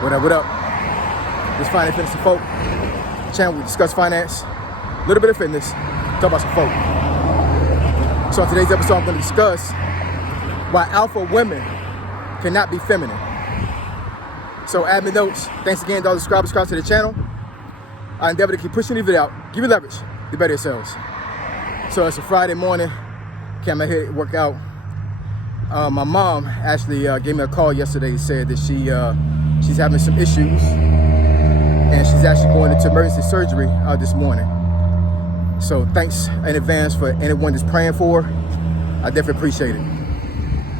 What up, what up? This Finance Fitness and Folk channel. We discuss finance, a little bit of fitness, talk about some folk. So in today's episode, I'm going to discuss why alpha women cannot be feminine. So add me notes. Thanks again to all the subscribers to the channel. I endeavor to keep pushing the video out. Give you leverage to better yourselves. So it's a Friday morning. Came out here to work out. My mom actually gave me a call yesterday. Said that she's having some issues and she's actually going into emergency surgery this morning. So thanks in advance for anyone that's praying for her. I definitely appreciate it.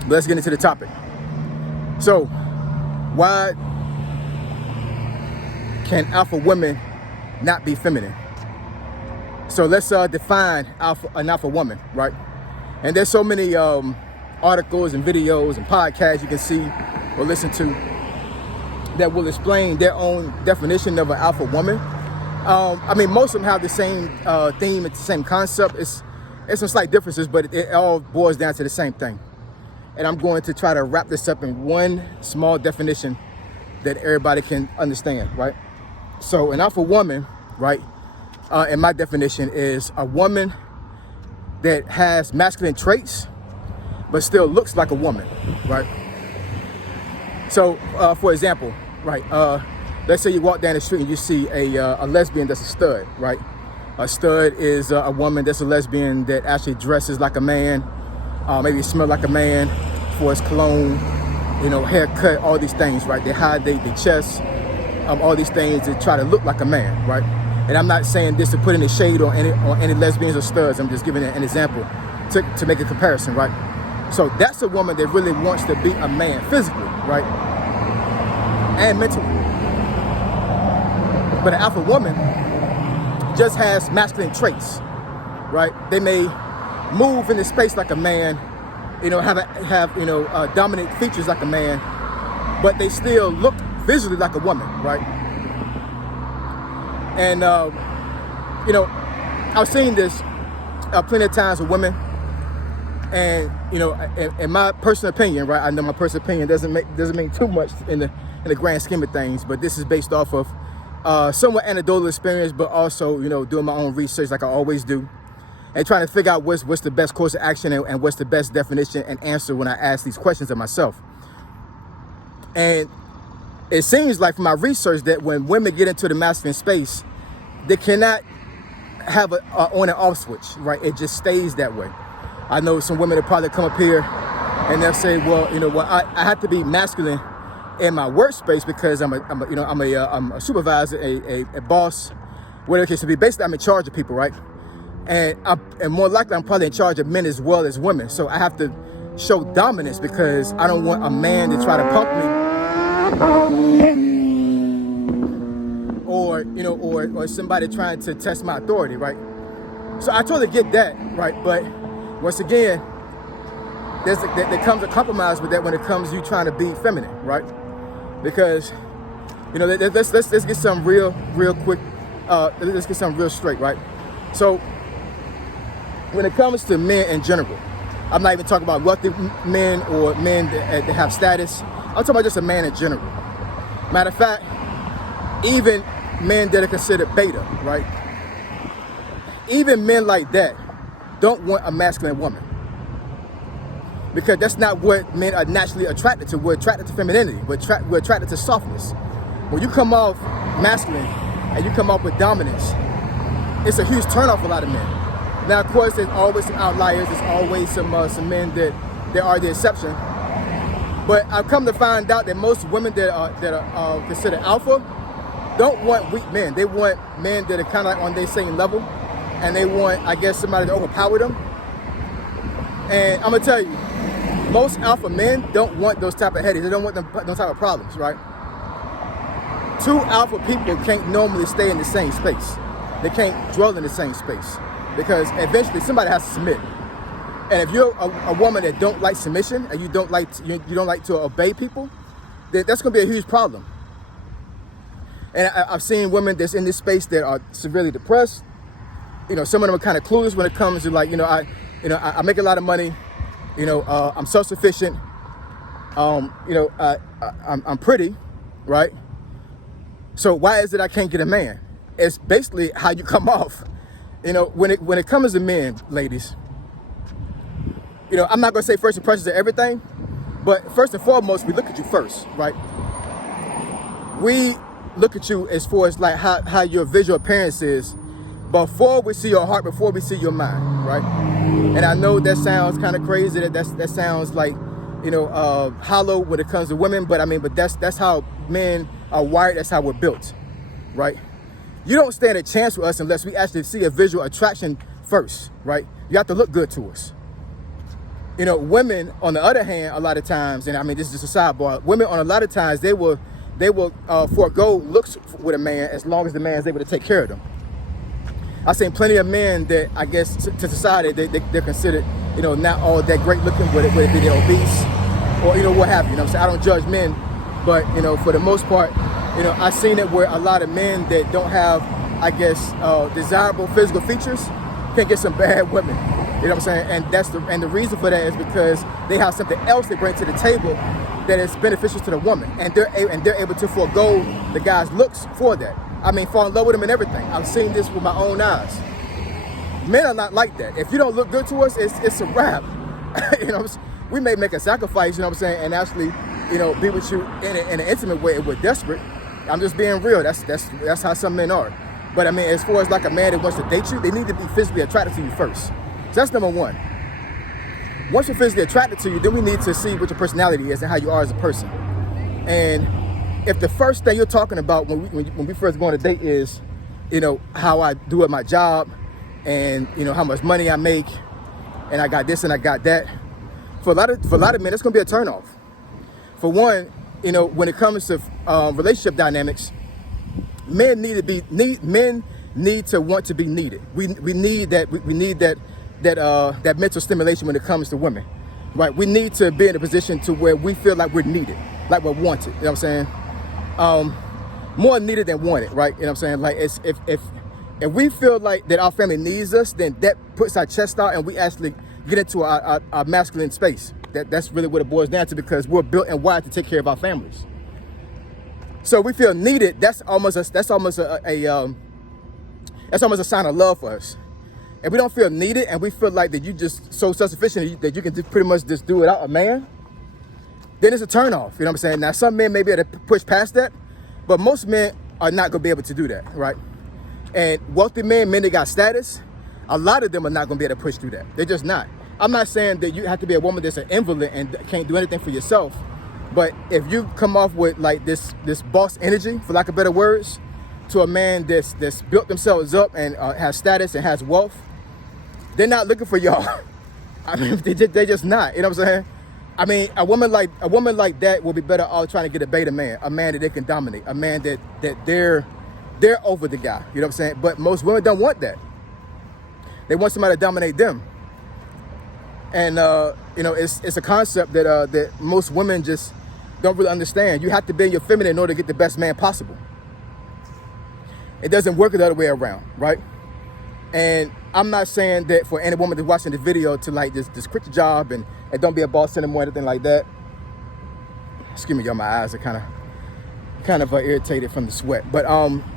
But let's get into the topic. So why can alpha women not be feminine? So let's define an alpha woman, right? And there's so many articles and videos and podcasts you can see or listen to that will explain their own definition of an alpha woman. I mean, most of them have the same theme, it's the same concept. It's some slight differences, but it all boils down to the same thing. And I'm going to try to wrap this up in one small definition that everybody can understand, right? So an alpha woman, right, in my definition, is a woman that has masculine traits, but still looks like a woman, right? So, for example, right, let's say you walk down the street and you see a lesbian that's a stud, right? A stud is a woman that's a lesbian that actually dresses like a man, maybe smell like a man for its cologne, haircut, all these things, right? They hide their chest, all these things to try to look like a man, right? And I'm not saying this to put any shade on any lesbians or studs. I'm just giving an example to make a comparison, right? So that's a woman that really wants to be a man physically, right? And mentally. But an alpha woman just has masculine traits, right? They may move in the space like a man, have dominant features like a man, but they still look visually like a woman, right? And I've seen this plenty of times with women, and in my personal opinion, right? I know my personal opinion doesn't mean too much in the grand scheme of things, but this is based off of somewhat anecdotal experience, but also doing my own research like I always do, and trying to figure out what's the best course of action and what's the best definition and answer when I ask these questions of myself. And it seems like from my research that when women get into the masculine space, they cannot have an on and off switch, right? It just stays that way. I know some women that probably come up here and they'll say, well, I have to be masculine in my workspace because I'm a supervisor, a boss, whatever the case may be. Basically, I'm in charge of people, right? And more likely, I'm probably in charge of men as well as women. So I have to show dominance because I don't want a man to try to punk me. Or somebody trying to test my authority, right? So I totally get that, right? But once again, there comes a compromise with that when it comes to you trying to be feminine, right? Because let's get some real quick. Let's get something real straight, right? So when it comes to men in general, I'm not even talking about wealthy men or men that have status. I'm talking about just a man in general. Matter of fact, even men that are considered beta, right? Even men like that don't want a masculine woman because that's not what men are naturally attracted to. We're attracted to femininity. We're attracted to softness. When you come off masculine and you come off with dominance, it's a huge turnoff for a lot of men. Now, of course, there's always some outliers. There's always some men that are the exception. But I've come to find out that most women that are considered alpha don't want weak men. They want men that are kind of like on their same level, and they want, I guess, somebody to overpower them. And I'm gonna tell you, most alpha men don't want those type of headaches. They don't want those type of problems, right? Two alpha people can't normally stay in the same space. They can't dwell in the same space because eventually somebody has to submit. And if you're a woman that don't like submission and you don't like to obey people, then that's going to be a huge problem. And I've seen women that's in this space that are severely depressed. Some of them are kind of clueless when it comes to I make a lot of money. I'm self-sufficient. I'm pretty, right? So why is it I can't get a man? It's basically how you come off. You know, when it comes to men, ladies, you know, I'm not gonna say first impressions are everything, but first and foremost, we look at you first, right? We look at you as far as like how your visual appearance is before we see your heart, before we see your mind, right? And I know that sounds kind of crazy. That sounds like, you know, hollow when it comes to women, but I mean, but that's how men are wired. That's how we're built, right? You don't stand a chance with us unless we actually see a visual attraction first, right? You have to look good to us. You know, women, on the other hand, a lot of times, and I mean, this is just a sidebar, women on a lot of times, they will forego looks with a man as long as the man is able to take care of them. I've seen plenty of men that I guess to society, they're considered, you know, not all that great looking, whether it be they're obese or, you know, what have you. You know what I'm saying? I don't judge men, but, you know, for the most part, you know, I've seen it where a lot of men that don't have, I guess, desirable physical features can get some bad women. You know what I'm saying? And the reason for that is because they have something else they bring to the table that is beneficial to the woman, and they're able to forego the guy's looks for that. I mean, fall in love with him and everything. I've seen this with my own eyes. Men are not like that. If you don't look good to us, it's a wrap. You know, we may make a sacrifice, you know what I'm saying, and actually, you know, be with you in an intimate way if we're desperate. I'm just being real. That's how some men are. But I mean, as far as like a man that wants to date you, they need to be physically attracted to you first. So that's number one. Once you're physically attracted to you, then we need to see what your personality is and how you are as a person. And if the first thing you're talking about when we first go on a date is, you know, how I do at my job, and, you know, how much money I make, and I got this and I got that, for a lot of men, it's gonna be a turnoff. For one, you know, when it comes to relationship dynamics, men need to want to be needed. We need that mental stimulation when it comes to women, right? We need to be in a position to where we feel like we're needed, like we're wanted. You know what I'm saying? More needed than wanted, right? You know what I'm saying? Like, it's, if we feel like that our family needs us, then that puts our chest out and we actually get into our masculine space. That's really what it boils down to, because we're built and wired to take care of our families. So we feel needed. That's almost a sign of love for us. If we don't feel needed and we feel like that you just so self-sufficient that you can just pretty much just do without a man, then it's a turn off. You know what I'm saying? Now, some men may be able to push past that, but most men are not going to be able to do that, right? And wealthy men that got status, a lot of them are not going to be able to push through that. They're just not. I'm not saying that you have to be a woman that's an invalid and can't do anything for yourself, but if you come off with like this boss energy, for lack of better words, to a man that's built themselves up and has status and has wealth, they're not looking for y'all. I mean, they just not. You know what I'm saying? I mean, a woman like that will be better off trying to get a beta man, a man that they can dominate, a man that they're over the guy. You know what I'm saying? But most women don't want that. They want somebody to dominate them. And you know, it's a concept that most women just don't really understand. You have to be your feminine in order to get the best man possible. It doesn't work the other way around, right? And I'm not saying that for any woman that's watching this video to like just quit your job and don't be a boss anymore, anything like that. Excuse me, y'all, my eyes are kind of irritated from the sweat. But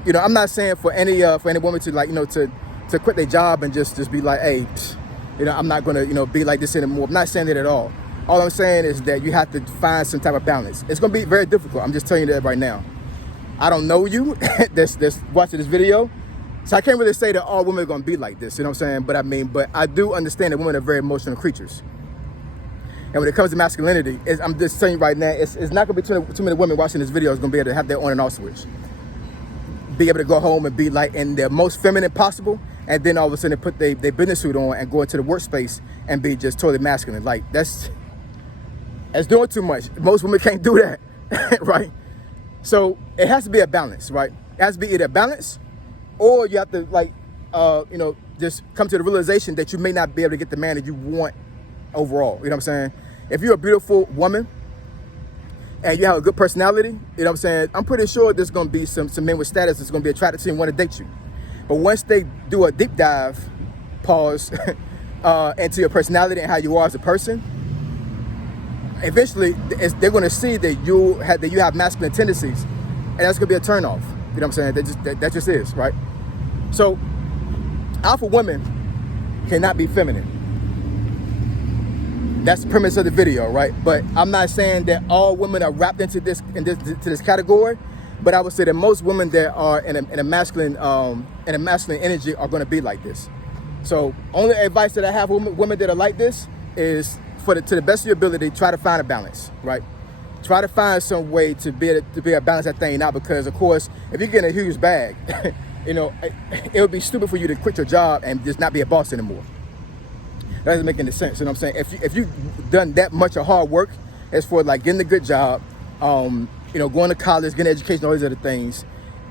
you know, I'm not saying for any woman to like, you know, to quit their job and just be like, hey, you know, I'm not gonna, you know, be like this anymore. I'm not saying that at all. All I'm saying is that you have to find some type of balance. It's gonna be very difficult. I'm just telling you that right now. I don't know you that's watching this video, so I can't really say that all women are gonna be like this. You know what I'm saying? But I do understand that women are very emotional creatures. And when it comes to masculinity, I'm just telling you right now, it's not gonna be too many women watching this video is gonna be able to have their on and off switch. Be able to go home and be like in their most feminine possible, and then all of a sudden put their business suit on and go into the workspace and be just totally masculine. Like that's doing too much. Most women can't do that, right? So it has to be a balance, right? It has to be either a balance, or you have to like, you know, just come to the realization that you may not be able to get the man that you want overall. You know what I'm saying? If you're a beautiful woman and you have a good personality, you know what I'm saying, I'm pretty sure there's going to be some men with status that's going to be attracted to you and want to date you. But once they do a deep dive, pause, into your personality and how you are as a person, eventually they're going to see that you have masculine tendencies, and that's going to be a turnoff. You know what I'm saying? That just is, right? So alpha women cannot be feminine. That's the premise of the video, right? But I'm not saying that all women are wrapped into this category, but I would say that most women that are in a masculine energy are going to be like this. So only advice that I have for women that are like this is to the best of your ability, try to find a balance, right? Try to find some way to be able to balance that thing out, because of course, if you get in a huge bag, you know, it would be stupid for you to quit your job and just not be a boss anymore. That doesn't make any sense. You know what I'm saying? If you've done that much of hard work as for like getting a good job, you know, going to college, getting education, all these other things,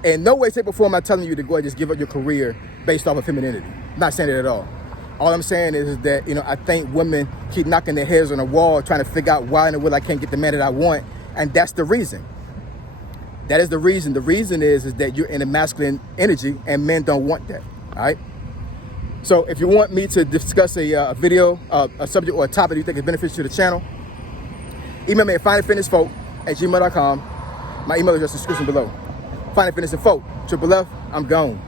in no way, shape, or form am I telling you to go and just give up your career based off of femininity. I'm not saying it at all. All I'm saying is that, you know, I think women keep knocking their heads on the wall trying to figure out why in the world I can't get the man that I want, and that's the reason. That is the reason. The reason is that you're in a masculine energy and men don't want that, all right? So if you want me to discuss a video, a subject or a topic you think is beneficial to the channel, email me at findingfitnessfolk@gmail.com. My email address is in the description below. Finding Fitness and Folk, Triple F, I'm gone.